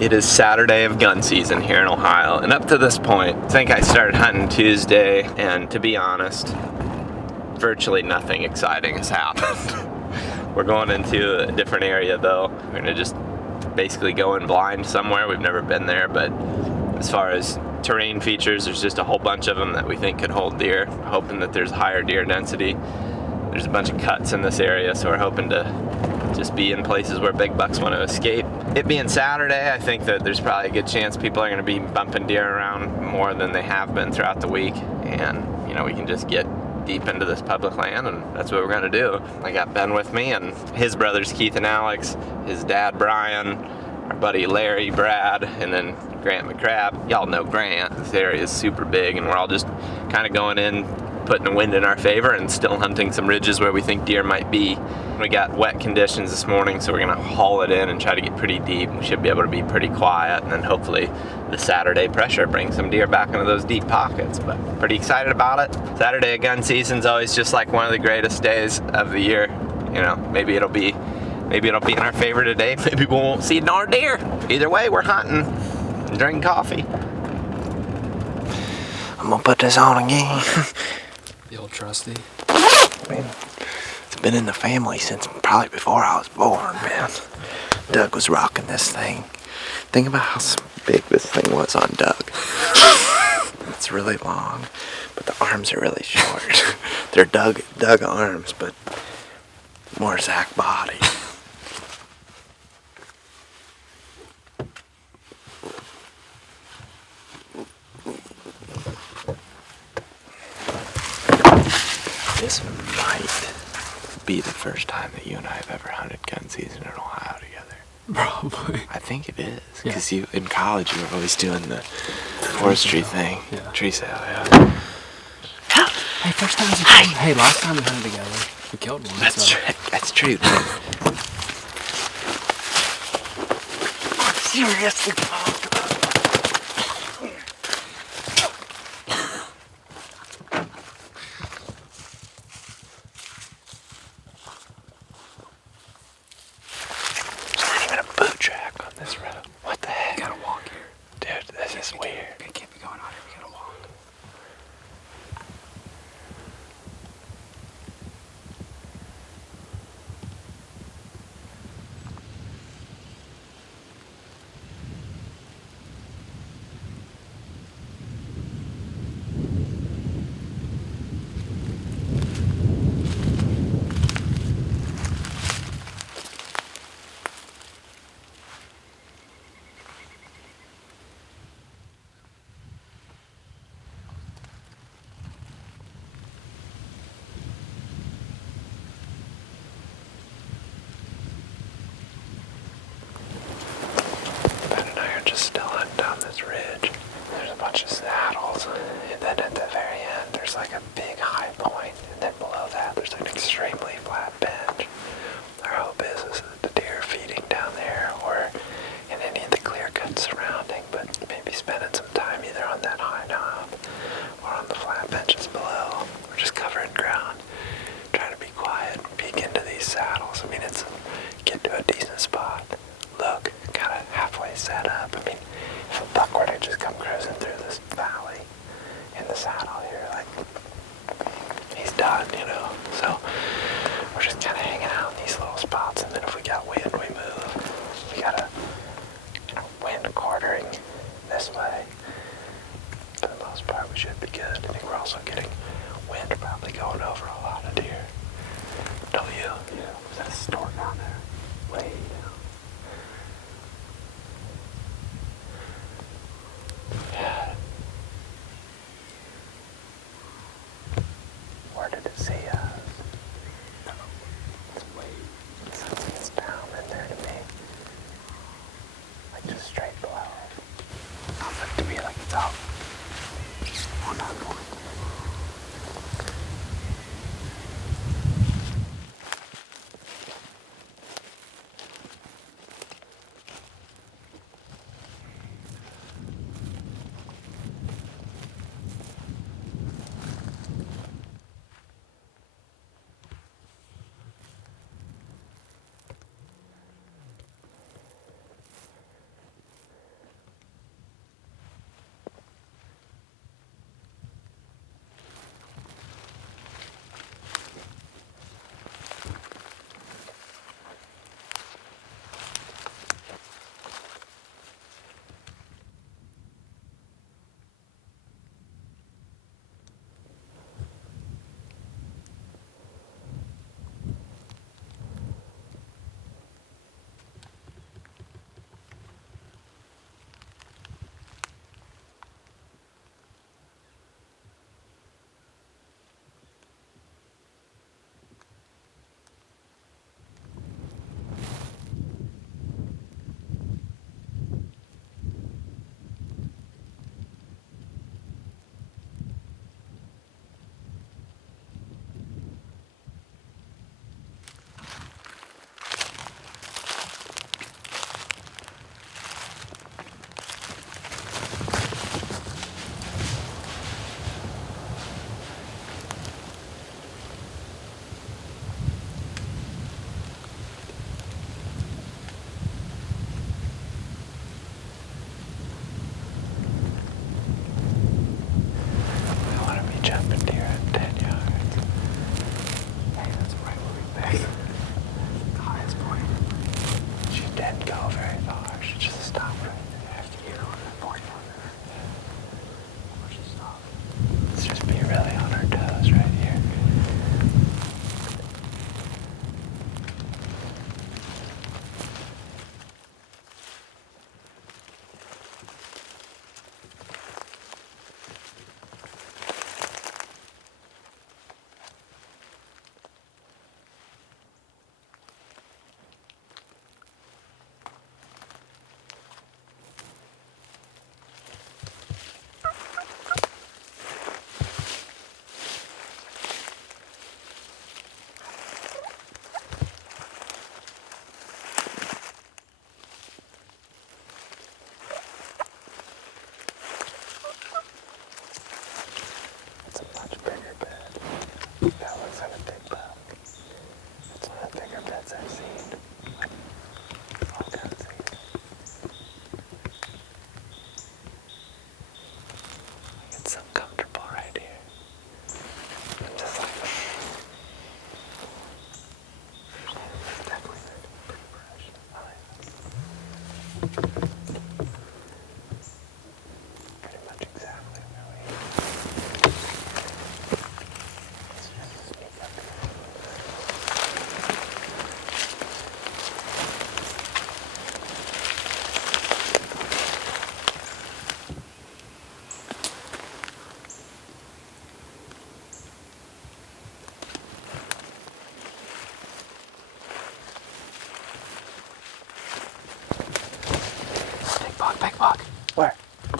It is Saturday of gun season here in Ohio, and up to this point, I think I started hunting Tuesday, and to be honest, virtually nothing exciting has happened. We're going into a different area though. We're gonna just basically go in blind somewhere. We've never been there, but as far as terrain features, there's just a whole bunch of them that we think could hold deer. We're hoping that there's higher deer density. There's a bunch of cuts in this area, so we're hoping to just be in places where big bucks want to escape. It being Saturday, I think that there's probably a good chance people are going to be bumping deer around more than they have been throughout the week, and you know, we can just get deep into this public land, and that's what we're going to do. I got Ben with me and his brothers Keith and Alex, his dad Brian, our buddy Larry, Brad, and then Grant McCrabb. Y'all know Grant. This area is super big, and we're all just kind of going in, putting the wind in our favor and still hunting some ridges where we think deer might be. We got wet conditions this morning, so we're gonna haul it in and try to get pretty deep. We should be able to be pretty quiet, and then hopefully the Saturday pressure brings some deer back into those deep pockets. But pretty excited about it. Saturday of gun season's always just like one of the greatest days of the year. You know, maybe it'll be in our favor today. Maybe we won't see no deer. Either way, we're hunting and drinking coffee. I'm gonna put this on again. The old trusty. Man, it's been in the family since probably before I was born, man. Doug was rocking this thing. Think about how big this thing was on Doug. It's really long, but the arms are really short. They're Doug arms, but more Zach body. This might be the first time that you and I have ever hunted gun season in Ohio together. Probably. I think it is. Because you in college you were always doing the forestry thing. Yeah. Tree sale, yeah. Hey, first time as a kid. Hey, last time we hunted together, we killed one. That's so. true. That's true. Seriously. Still hunting down this ridge. There's a bunch of saddles, and then at the very end there's like a big high point, and then below that there's an extremely flat bench. Our hope is that the deer are feeding down there or in any of the clear cuts surrounding, but maybe spending some time either on that high knob or on the flat benches below. We're just covering ground, trying to be quiet and peek into these saddles. I mean, it's get to a decent spot. Look, kind of halfway set up. I mean, if a buck were to just come cruising through this valley in the saddle here, like, he's done, you know. So we're just kind of hanging out in these little spots, and then if we got wind, we move. We got a wind quartering this way. For the most part, we should be good. I think we're also getting wind probably going over a lot of deer. Don't you? Yeah. Is that a storm down there? Way down. Yeah. Where did it see us? It's way. It's down in there to me. Like just straight below. To me, like it's up. On that point.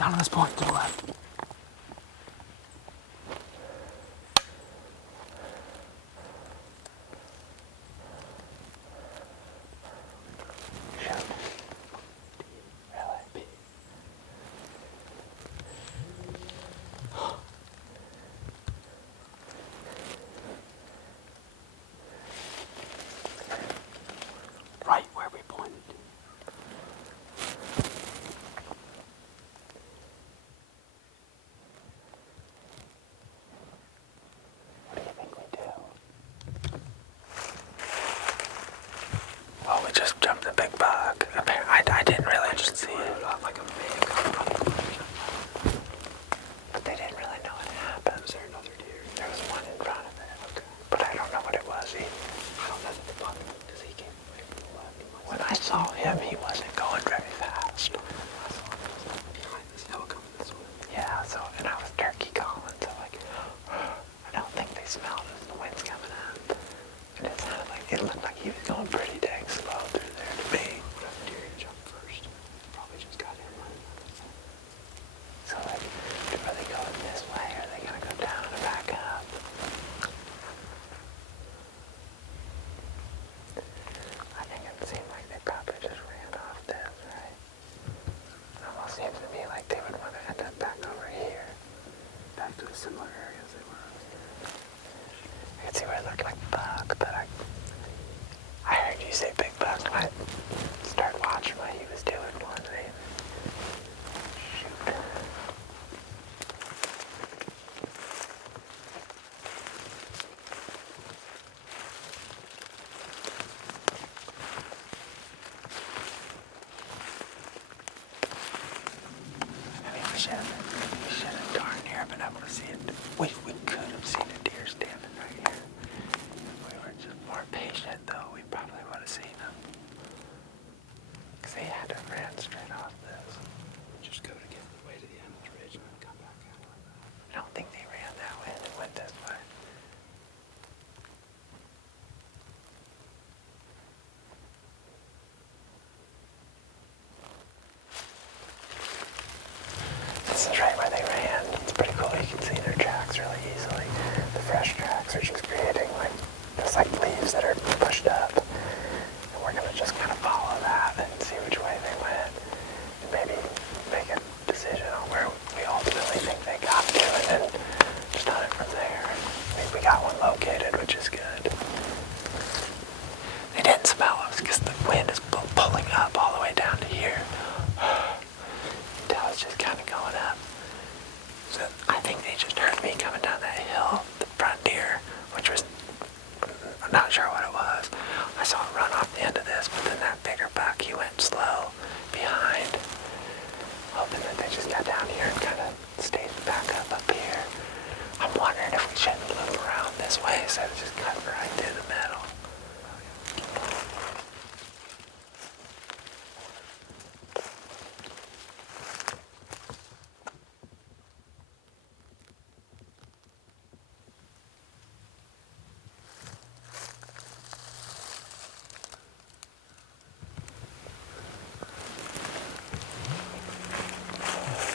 Down on this point to the left. Right where we pointed. What do you think we do? Well, we just jumped a big bug. I didn't really just see it. Like a man but they didn't really know what happened. Was there another deer? There was one in front of it. Okay. But I don't know what it was. I don't know the buck because he came away from the left. When I saw him, he wasn't going very fast. I saw him behind this hill coming this way. Yeah, so, and I was turkey calling, so like, I don't think they smelled it. The wind's coming in. And it sounded like, it looked like he was going pretty dang slow through there to me. What if the deer jumped first? Probably just got him running. So like, are they going this way, or are they gonna go down and back up? I think it seemed like they probably just ran off this, right? It almost seems to me like they would want to end up back over here. Back to the similar areas they were. I could see where it looked like buck, but I heard you say big buck, and I started watching what he was doing one day. Shoot. I mean, we should have darn near been able to see it. We could have seen a deer standing right here. If we were just more patient, though, we probably would have seen him. Because he had to have ran straight off this. Just go to get the way to the end of the ridge and then come back out like that. I don't think they ran that way and then went this way. This is right where they ran. It's pretty cool. You can see their tracks really easily. The fresh tracks are just creating like, just like leaves that are pushed up. And we're gonna just kind of follow that and see which way they went. And maybe make a decision on where we ultimately think they got to and then just hunt it from there. We got one located, which is good. They didn't smell us because the wind is pulling up all the way down to here. It's just kind of going up. So I think they just heard me coming down that hill, the front deer, which was, I'm not sure what it was. I saw it run off the end of this, but then that bigger buck, he went slow behind, hoping that they just got down here and kind of stayed back up here. I'm wondering if we shouldn't loop around this way instead of just cutting right through the middle.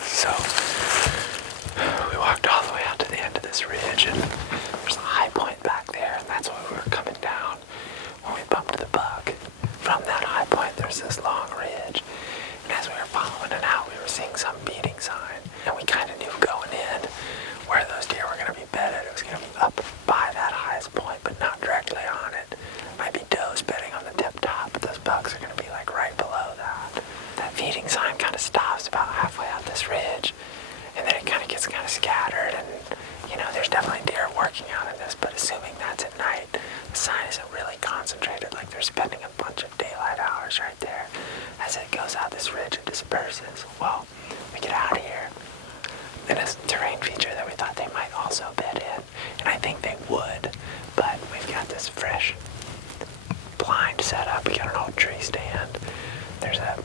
So, we walked all the way out to the end of this ridge, and there's a high point back there, and that's where we were coming down when we bumped the buck. From that high point, there's this long ridge, and as we were following it out, we were seeing some beating sign, and we kind of knew going in where those deer were going to be bedded. It was going to be up by that highest point, but not directly on it. Might be does bedding on the tip top, but those bucks are going to be like right below that. That feeding sign kind of stops about halfway out this ridge, and then it kind of gets kind of scattered, and you know, there's definitely deer working out in this, but assuming that's at night, the sign isn't really concentrated, like they're spending a bunch of daylight hours right there. As it goes out this ridge, it disperses. Well, we get out of here, and it's a terrain feature that we thought they might also bed in, and I think they would, but we've got this fresh blind set up. We got an old tree stand. There's a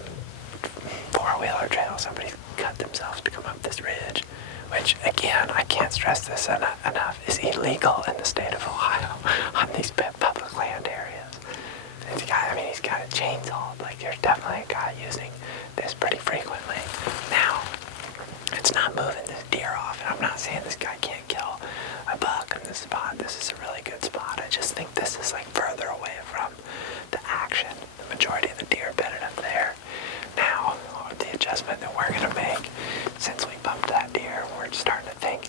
four-wheeler trail. Somebody cut themselves to come up this ridge, which, again, I can't stress this enough, is illegal in the state of Ohio on these public land areas. This guy, I mean, he's got a chainsaw. Like, there's definitely a guy using this pretty frequently. Now, moving this deer off, and I'm not saying this guy can't kill a buck in this spot. This is a really good spot. I just think this is like further away from the action. The majority of the deer bedded up there. Now, the adjustment that we're gonna make, since we bumped that deer, we're starting to think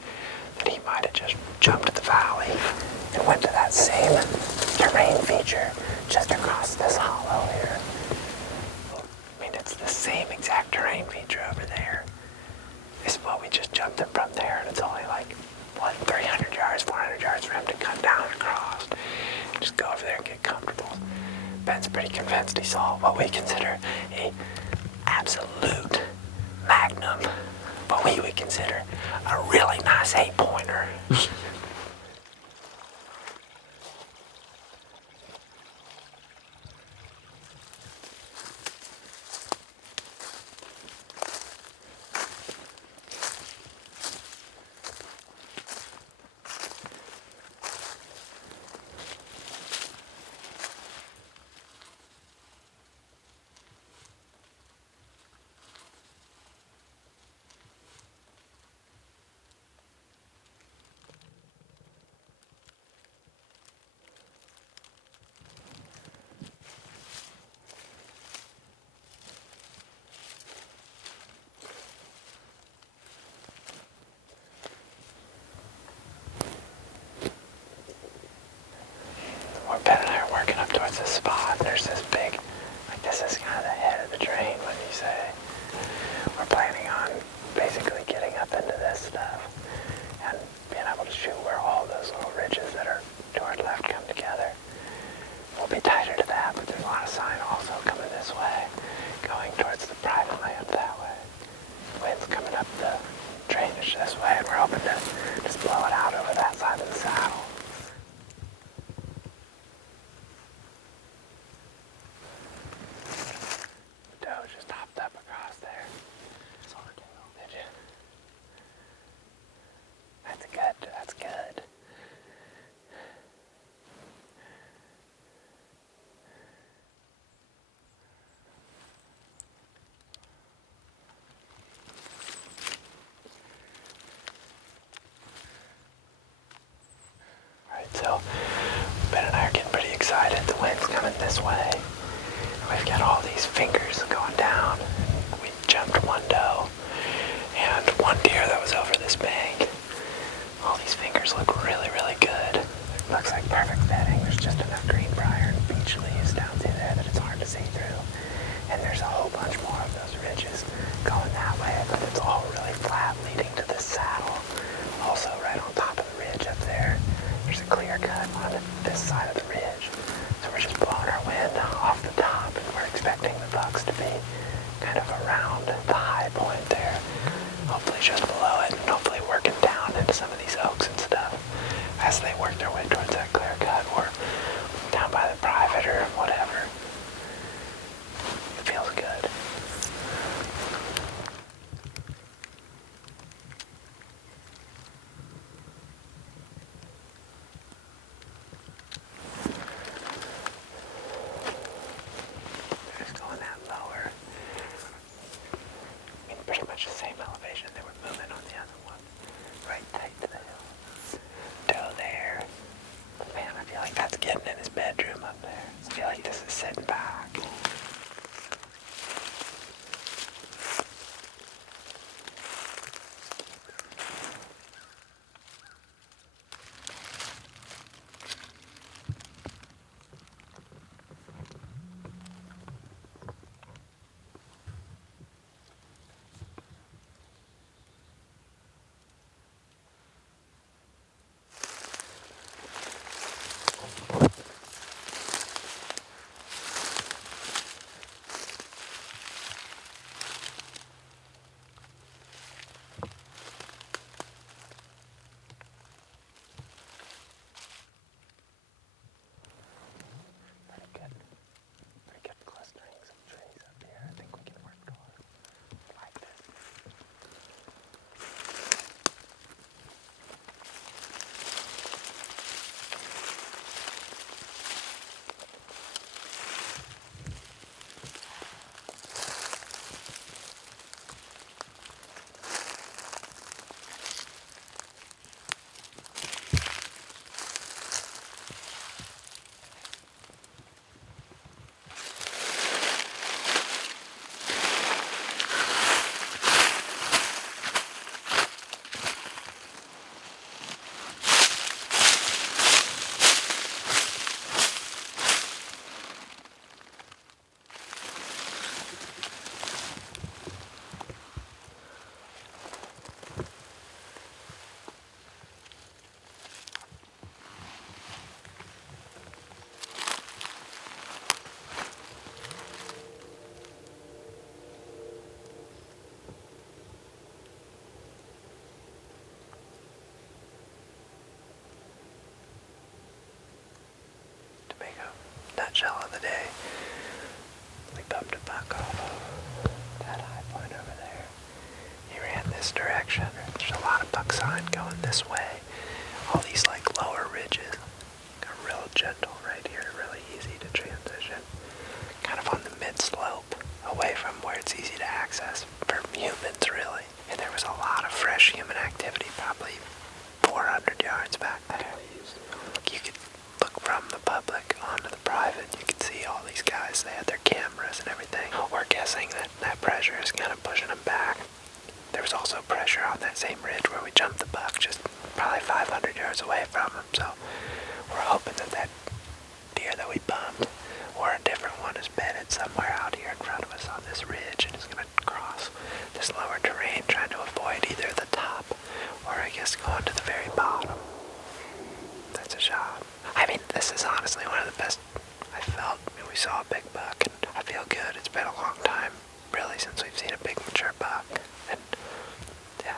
that he might have just jumped the valley and went to that same terrain feature just across this hollow here. I mean, it's the same exact terrain feature over there. It's what we just jumped him from there, and it's only like, what, 300 yards, 400 yards for him to cut down and cross. Just go over there and get comfortable. Ben's pretty convinced he saw what we consider a absolute magnum, what we would consider a really nice 8-pointer. Ben and I are working up towards this spot. There's this big, like this is kind of the head of the drain, what do you say? We're planning on basically getting up into this stuff and being able to shoot where all those little ridges that are to our left come together. We'll be tighter to that, but there's a lot of sign also coming this way, going towards the private land that way. Wind's coming up the drainage this way, and we're hoping to just blow it out over that side of the saddle. That's good. Alright, so Ben and I are getting pretty excited. The wind's coming this way. We've got all these fingers going down. We jumped one doe and one deer that was over this bank. All these fingers look really, really good. It looks like perfect bedding. There's just enough green briar and beech leaves down through there that it's hard to see through. And there's a whole bunch more of those ridges going that way, but it's all really flat leading to this saddle. Also, right on top of the ridge up there, there's a clear cut on this side of the ridge. So we're just blowing our wind off the top, and we're expecting the bucks to be kind of around the high point there. Hopefully just below it, and hopefully working down into some of these oaks and stuff as they work their way towards that clear cut or down by the private or whatever. It feels good. Just going that lower. I mean, pretty much the same elevation they were moving on the other one. Right tight to the hill. Doe there. Man, I feel like that's getting in his bedroom up there. I feel like this is sitting back. nutshell of the day. We bumped a buck off of that high point over there. He ran this direction. There's a lot of buck sign going this way. All these like lower ridges are real gentle right here, really easy to transition. Kind of on the mid-slope, away from where it's easy to access for humans really. And there was a lot of fresh human activity, probably 400 yards back there. You could look from the public onto the private. You could see all these guys. They had their cameras and everything. We're guessing that that pressure is kind of pushing them back. There was also pressure on that same ridge where we jumped the buck, just probably 500 yards away from him. So we're hoping that that deer that we bumped, or a different one, is bedded somewhere out here in front of us on this ridge and is going to cross this lower terrain, trying to avoid either the top or I guess going to the very bottom. That's a shot. I mean, this is honestly one of the best I felt. I mean, we saw a big buck, and I feel good. It's been a long time, really, since we've seen a big mature buck. And, yeah,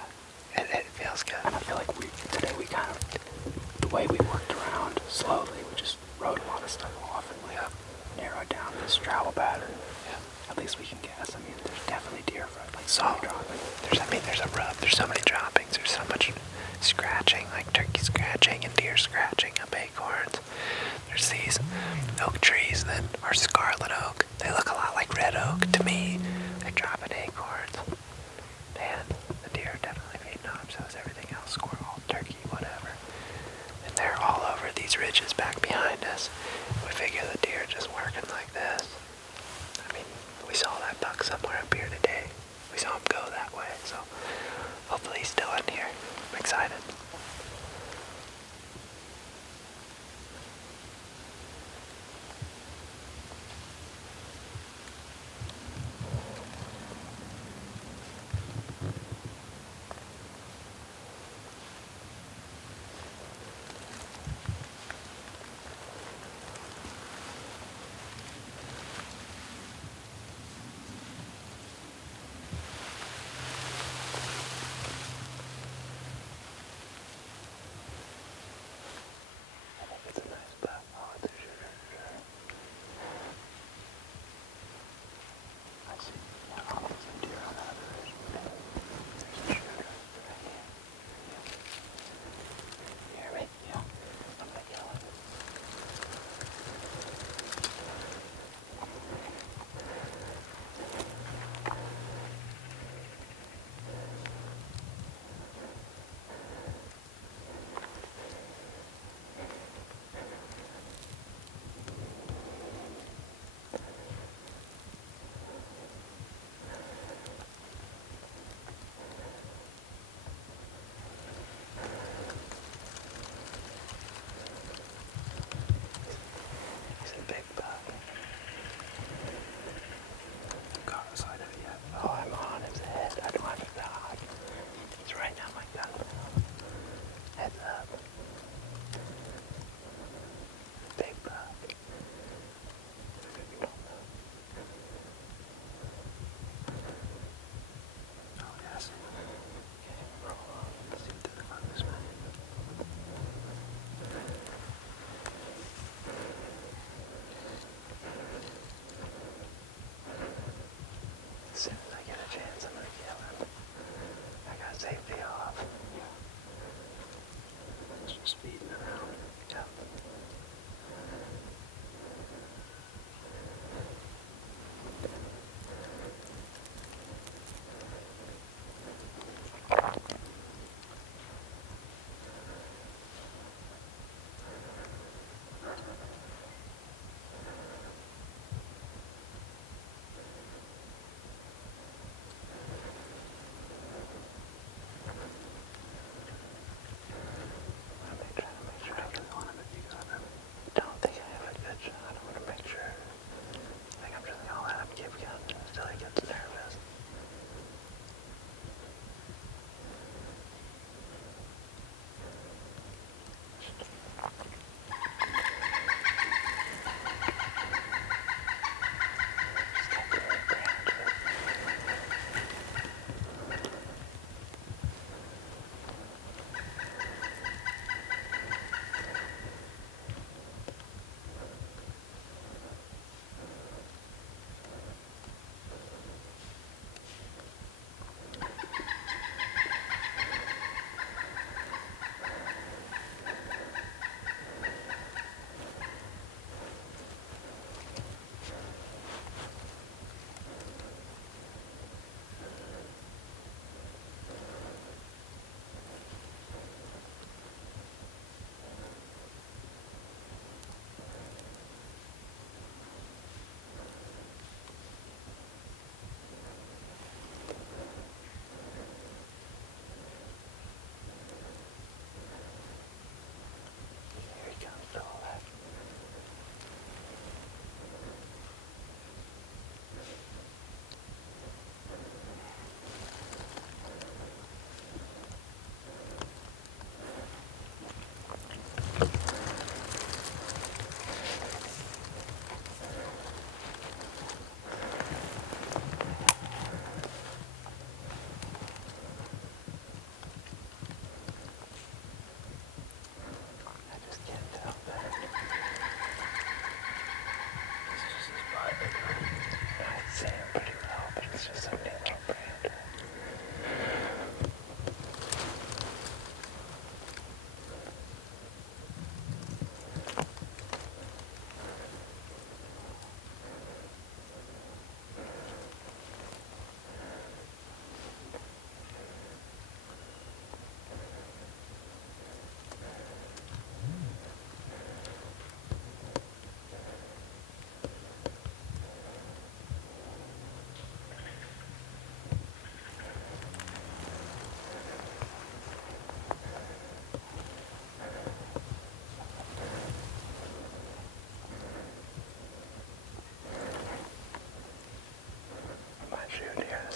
it feels good. And I feel like today we kind of, the way we worked around slowly, we just wrote a lot of stuff off and like narrowed down this travel pattern. Yeah. At least we can guess. I mean, there's definitely deer for like dropping. There's a rub. There's so many droppings. There's so much scratching, like turkey scratching and deer scratching up acorns. There's these oak trees that are scarlet oak. They look a lot like red oak to me. They're dropping acorns. Man, the deer are definitely feeding on them, so is everything else. Squirrel, turkey, whatever. And they're all over these ridges back behind us. We figure the deer are just working like this. I mean, we saw that buck somewhere up here today. We saw him go that way, so hopefully he's still in here. I'm excited.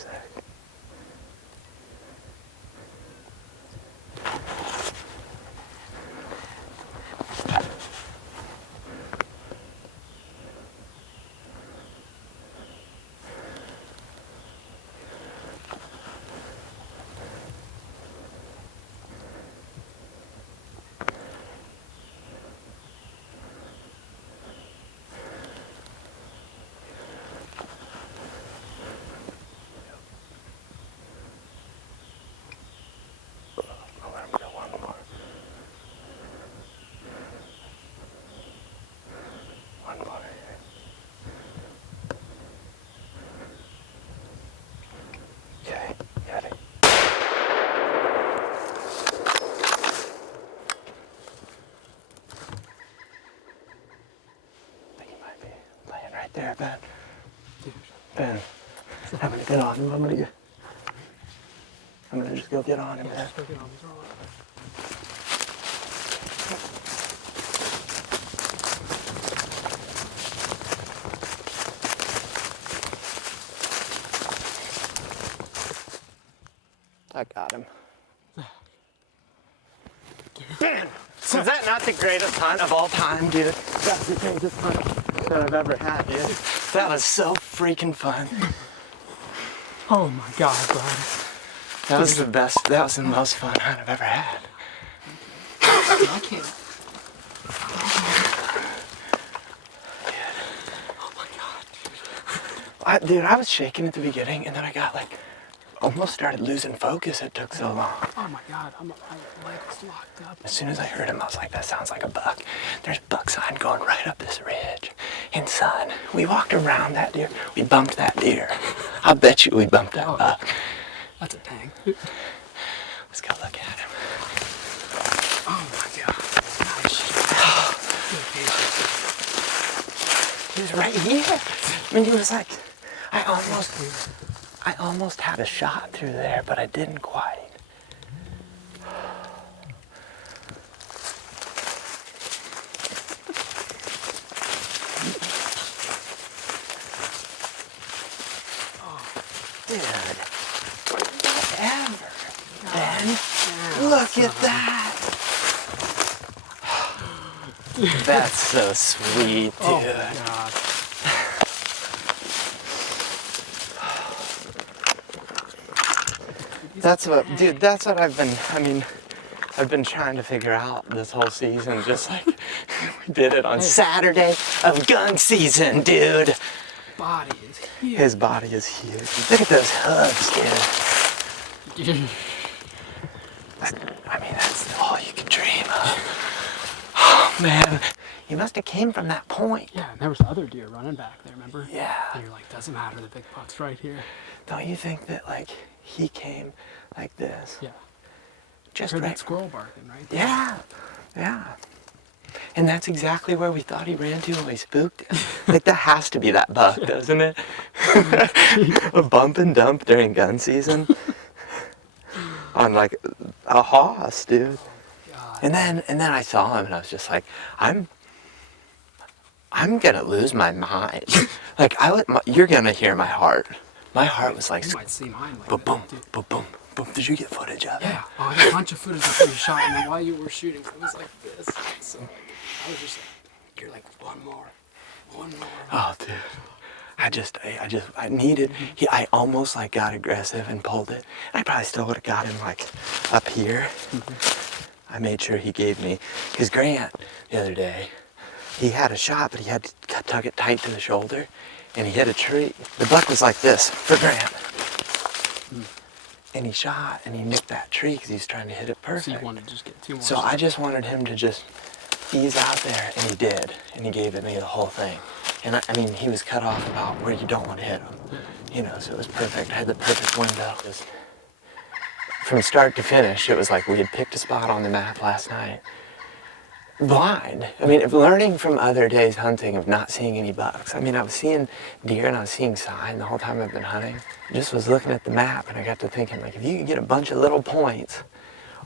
sick. I'll let him go one more. One more. Okay, got it. I think he might be laying right there, Ben. Ben, I'm gonna get on him. I'm gonna just go get on him, Ben. I got him. Ben! Is that not the greatest hunt of all time, dude? That's the greatest hunt that I've ever had, dude. That was so freaking fun. Oh my God, Brad. That was the best, that was the most fun hunt I've ever had. I can't. Oh my God, dude. Dude, I was shaking at the beginning, and then I got like, almost started losing focus. It took so long. Oh my God, my leg was locked up. As soon as I heard him, I was like, that sounds like a buck. There's buck sign going right up this ridge. And son, we walked around that deer. We bumped that deer. I bet you we bumped that buck. That's a tang. Let's go look at him. Oh my God. Nice. He was right here. I mean, he was like, I almost had a shot through there, but I didn't quite. Dude, whatever. Ben, look at that. That's so sweet, dude. Oh my God. That's what I've been trying to figure out this whole season, just like we did it on Saturday of gun season, dude. Body is huge. His body is huge. Look at those hooves, dude. I mean, that's all you can dream of. Oh, man. You must have came from that point. Yeah, and there was other deer running back there, remember? Yeah. And you're like, doesn't matter, the big buck's right here. Don't you think that, like, he came like this? Yeah. Just Heard right. that squirrel barking, right? Yeah. Yeah. And that's exactly where we thought he ran to when we spooked him. Like, that has to be that buck, doesn't it? A bump and dump during gun season. On, like, a hoss, dude. God. And then I saw him and I was just like, I'm gonna lose my mind. Like, you're gonna hear my heart. My heart was like, You might see mine like boom, that, boom, dude. boom, boom, boom. Did you get footage of it? Yeah, I had a bunch of footage before you shot, and then while you were shooting, it was like this. So I was just like, you're like, one more. Oh, dude. I needed, I almost like got aggressive and pulled it. I probably still would have got him like up here. I made sure he gave me, because Grant the other day, he had a shot, but he had to tug it tight to the shoulder, and he hit a tree. The buck was like this for Grant. And he shot, and he nicked that tree because he was trying to hit it perfect. So you wanted to just get two more. So I just wanted him to just ease out there, and he did. And he gave me the whole thing. And I mean, he was cut off about where you don't want to hit him. You know, so it was perfect. I had the perfect window. From start to finish, it was like we had picked a spot on the map last night. Blind. I mean, learning from other days hunting of not seeing any bucks. I mean, I was seeing deer and I was seeing sign the whole time I've been hunting. I just was looking at the map and I got to thinking, like, if you could get a bunch of little points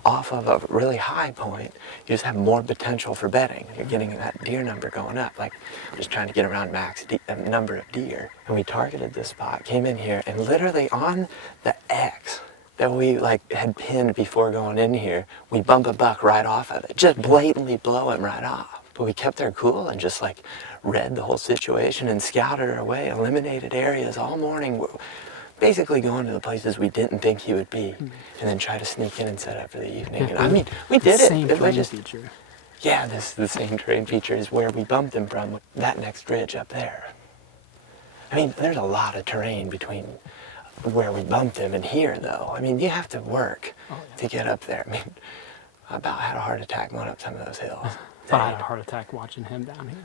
off of a really high point, you just have more potential for bedding. You're getting that deer number going up, like just trying to get around max number of deer. And we targeted this spot, came in here, and literally on the X that we like had pinned before going in here, we bump a buck right off of it, just blatantly blow him right off. But we kept our cool and just like read the whole situation and scouted our way, eliminated areas all morning, basically going to the places we didn't think he would be, and then try to sneak in and set up for the evening. And I mean, we did it. Same terrain Just, feature. yeah, the same terrain feature is where we bumped him from, that next ridge up there. I mean, there's a lot of terrain between where we bumped him and here, though. I mean, you have to work to get up there. I mean, I about had a heart attack going up some of those hills. I had a heart attack watching him down here.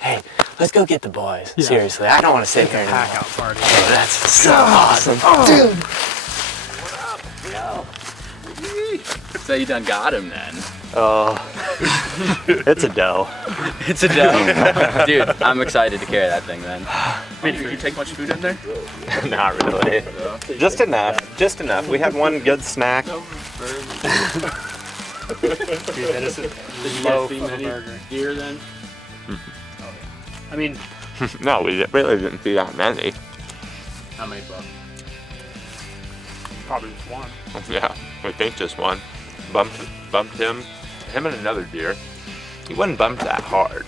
Hey, let's go get the boys. Yeah. Seriously, I don't want to sit here anymore. Pack out party. Oh, that's so awesome. Dude! So you done got him then? Oh, it's a doe. It's a doe. Dude, I'm excited to carry that thing then. Did you take much food in there? Not really. Just enough. Just enough. We had one good snack. Did you guys see many deer then? I mean, No, we really didn't see that many. how many bucks? Probably just one. Yeah, I think just one. Bumped him and another deer. He wasn't bumped that hard.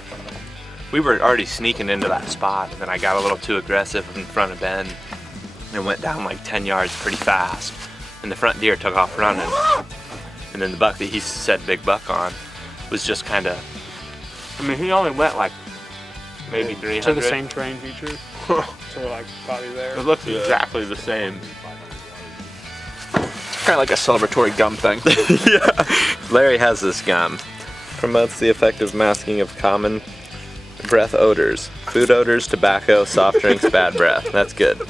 We were already sneaking into that spot, and then I got a little too aggressive in front of Ben and went down like 10 yards pretty fast. And the front deer took off running. And then the buck that he said big buck on was just kind of, I mean, he only went like maybe 300. To the same terrain feature. So like probably there. It looks exactly the same. Kind of like a celebratory gum thing. Yeah. Larry has this gum. Promotes the effective masking of common breath odors. Food odors, tobacco, soft drinks, bad breath. That's good.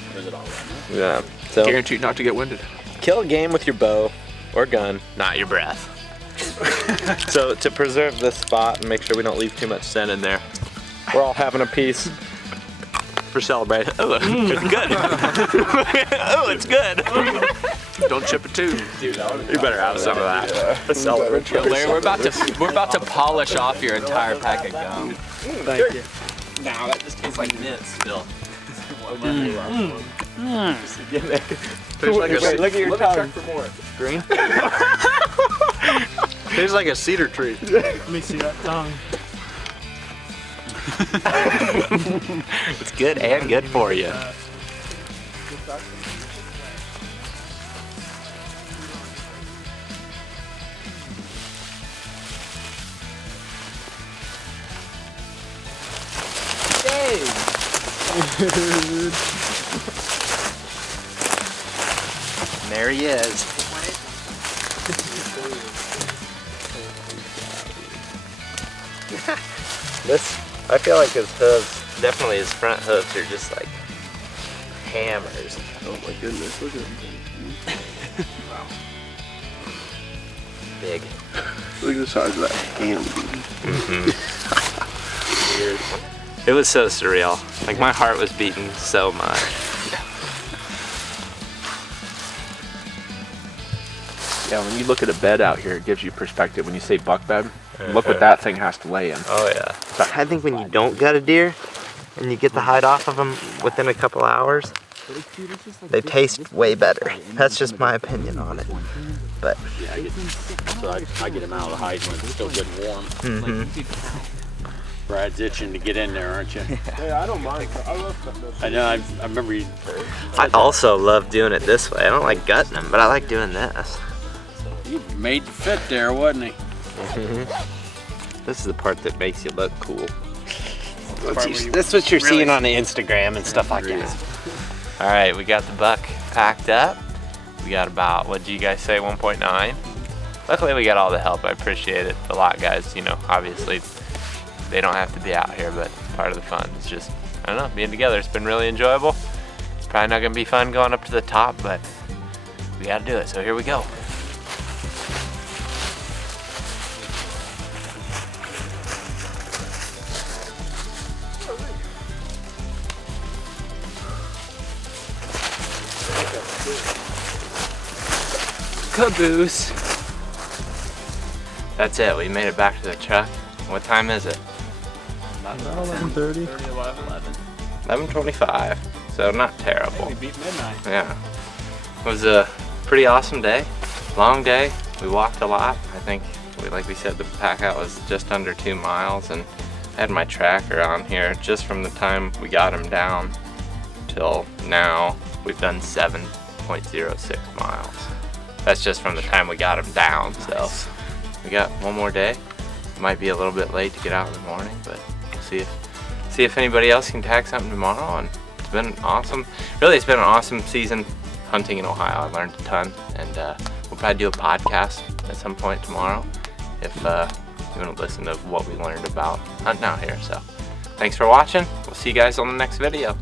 Yeah. So Guaranteed not to get winded. kill a game with your bow or gun, not your breath. So to preserve this spot and make sure we don't leave too much scent in there, we're all having a piece for celebrating. Oh, it's good. Oh, it's good. Don't chip it too. You better have some of that. Celebratory. Larry, we're about to polish off your entire pack of gum. Thank you. Now that just tastes like mint still. Wait, look at your tongue. Green? Tastes like a cedar tree. Let me see that tongue. It's good and good for you. There he is. This, I feel like his hooves, definitely his front hooves are just like hammers. Oh my goodness, look at him. Wow. Big. Look at the size of that ham. Weird. It was so surreal. Like my heart was beating so much. Yeah, when you look at a bed out here, it gives you perspective. When you say buck bed, look what that thing has to lay in. Oh yeah. I think when you don't gut a deer and you get the hide off of them within a couple hours, they taste way better. That's just my opinion on it. But So I get him out of the hide when it's still good and warm. Brad's itching to get in there, aren't you? Yeah, I don't mind. I love this. I know. I remember you. I also love doing it this way. I don't like gutting them, but I like doing this. He made to fit there, wasn't he? This is the part that makes you look cool. That's That's what you're seeing on the Instagram and stuff like that. All right, we got the buck packed up. We got about, what did you guys say, 1.9? Luckily we got all the help. I appreciate it a lot, guys. You know, obviously they don't have to be out here, but part of the fun is just, I don't know, being together. It's been really enjoyable. It's probably not gonna be fun going up to the top, but we gotta do it, so here we go. Caboose. that's it. We made it back to the truck. What time is it? About 11:30. 11:25. So not terrible. We beat midnight. Yeah. It was a pretty awesome day. Long day. We walked a lot. I think, like we said, the pack out was just under 2 miles, and I had my tracker on here. Just from the time we got him down till now, we've done 7.06 miles. That's just from the time we got him down. So we got one more day. Might be a little bit late to get out in the morning, but we'll see if anybody else can tag something tomorrow. And it's been awesome. Really, it's been an awesome season hunting in Ohio. I learned a ton, and we'll probably do a podcast at some point tomorrow if you want to listen to what we learned about hunting out here. So thanks for watching. We'll see you guys on the next video.